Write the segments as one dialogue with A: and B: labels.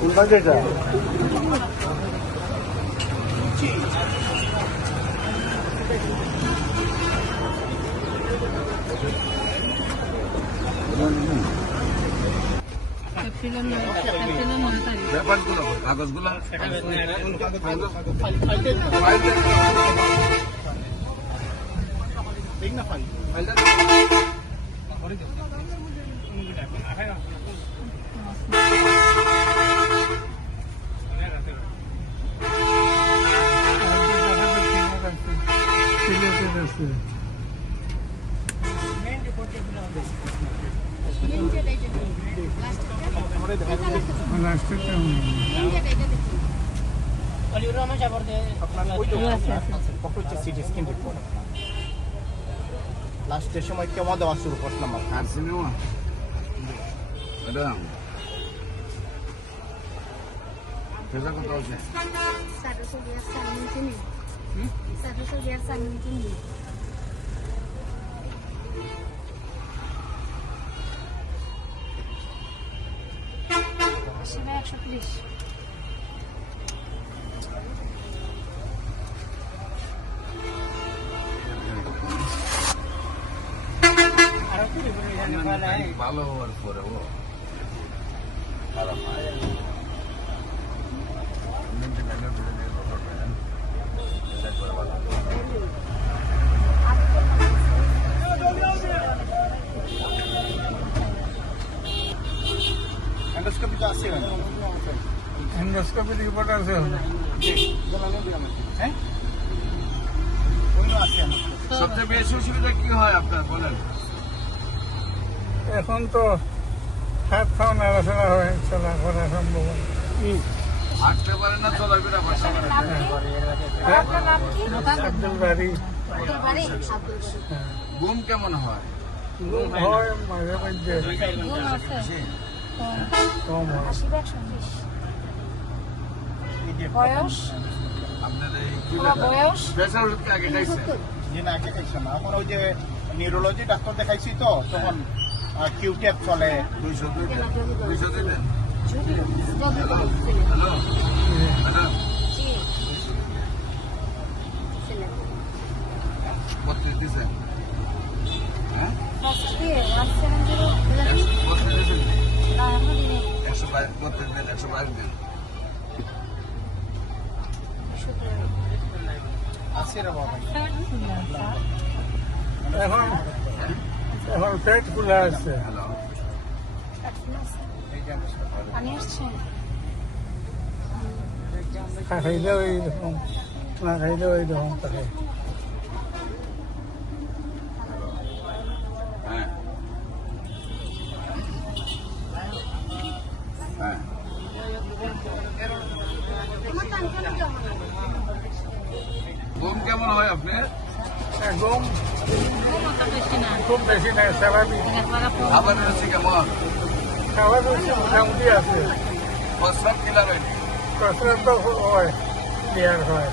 A: 우리
B: 관계자. 이거는
C: ব্যাপারগুলো কাগজগুলো
A: লাস্টের সময় কেমন দেওয়া শুরু করছিলাম
C: আর সিনেমা ম্যাডাম সেটা কত আছে
D: Satu biar saling sini. Satu biar saling sini. Shortlist.
C: ভালো হওয়ার পরে ও খারাপ হয়
A: আছে
E: এন্ডোস্কোপি রিপোর্ট আছে
A: হ্যাঁ?
C: সবচেয়ে বেশি অসুবিধা কি হয় আপনার বলেন?
E: এখন তো হাত খাওয়া নাড়াচাড়া হয় চলা করা সম্ভব হয়।
C: হাঁটতে পারে না চলাফেরা বসা?
E: আব্দুল বাড়ি
C: ঘুম কেমন হয়?
E: ঘুম হয় মাঝে
B: আছে?
E: কম হয়।
D: বয়স?
A: এখন ওই যে নিউরোলজি ডাক্তার দেখাইছি তো তখন কিউ ট্যাপ চলে।
C: দুইশো দুইশো বত্রিশ হ্যাঁ? একশো বাইশ বত্রিশ দিন একশো বাইশ দিন।
E: এখন এখন পেট খোলা আছে।
C: হ্যালো
A: এই দেখুন
D: না আসছে
E: না থাকে
C: হ্যাঁ হ্যাঁ
D: তোমার তো আনতে জমা না
C: ঘুম কেমন হয় আপনার
E: একদম। খুব বেশি নাই স্বাভাবিক
C: রয়েছে কেমন?
E: মোটামুটি আছে।
C: প্রস্রাব কিলার হয়নি
E: কসরত তো হয় ক্লিয়ার হয়।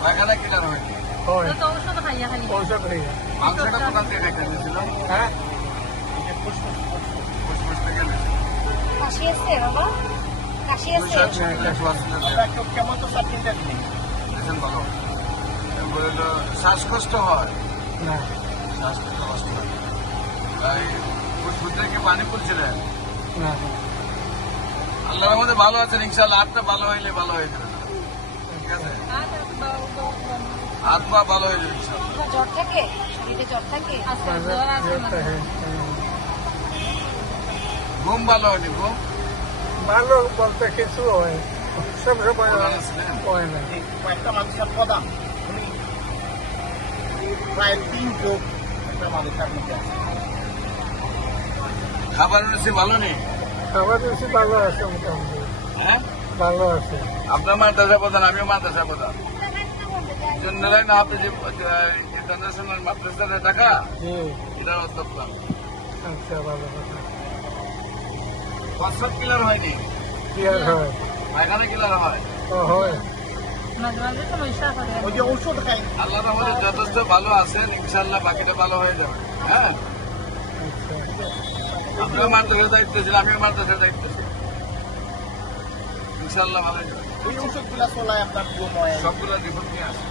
C: পায়খানা কিলার হয়নি
E: হয়।
B: তো ঔষধ খাইয়া খালি।
E: ঔষধ হয়ে
C: মাংসটা কোথান থেকে খাইতে
E: হ্যাঁ?
C: ফুসফুস থেকে
D: কাশি আছে বাবা? কাশি আছে?
C: পুঁইশাক, শুকিয়ে শ্বাসকষ্ট
A: আমরা একটু কেমন তো
C: ভালো। শ্বাসকষ্ট হয়? শ্বাসকষ্ট কষ্ট হয় তাই পানি পড়ছিলেন আল্লাহর মধ্যে ভালো আছেন ইনশাল্লাহ হাতটা ভালো হইলে ভালো হয়ে যাবে। ঠিক আছে? হাত পা ভালো হয়ে যাবে
D: জ্বর থাকে? জ্বর থাকে?
B: আছে জ্বর আছে
E: জ্বর থাকে।
C: ঘুম ভালো হয়নি ঘুম?
E: ভালো বলতে কিছু হয়। সব সময় হয় না।
A: প্রায় তিন যোগ একটা মধ্যে আছে।
C: খাবার রয়েছে ভালো নেই?
E: খাবার বেশি ভালো আছে মোটামুটি।
C: হ্যাঁ?
E: ভালো আছে।
C: আপনার মাদ্রাসা প্রধান আমিও মাদ্রাসা প্রধান। জন্যরাই না আপনি যে ইন্টারন্যাশনাল মাদ্রাসার টাকা এটার অধ্যক্ষ
E: আচ্ছা ভালো কথা।
C: ক্লিয়ার হয়নি?
E: ক্লিয়ার হয়।
C: পায়খানা কিলার হয়?
E: হয়।
C: যথেষ্ট ভালো আছেন ইনশাল্লাহ বাকিটা ভালো হয়ে যাবে। হ্যাঁ? আপনার মাদ্রাসা দায়িত্ব আমিও মাদ্রাসা দায়িত্ব ইনশাল্লাহ ভালো
A: ওই ওষুধগুলো আপনার
C: সবগুলো রিপোর্ট নিয়ে আসে।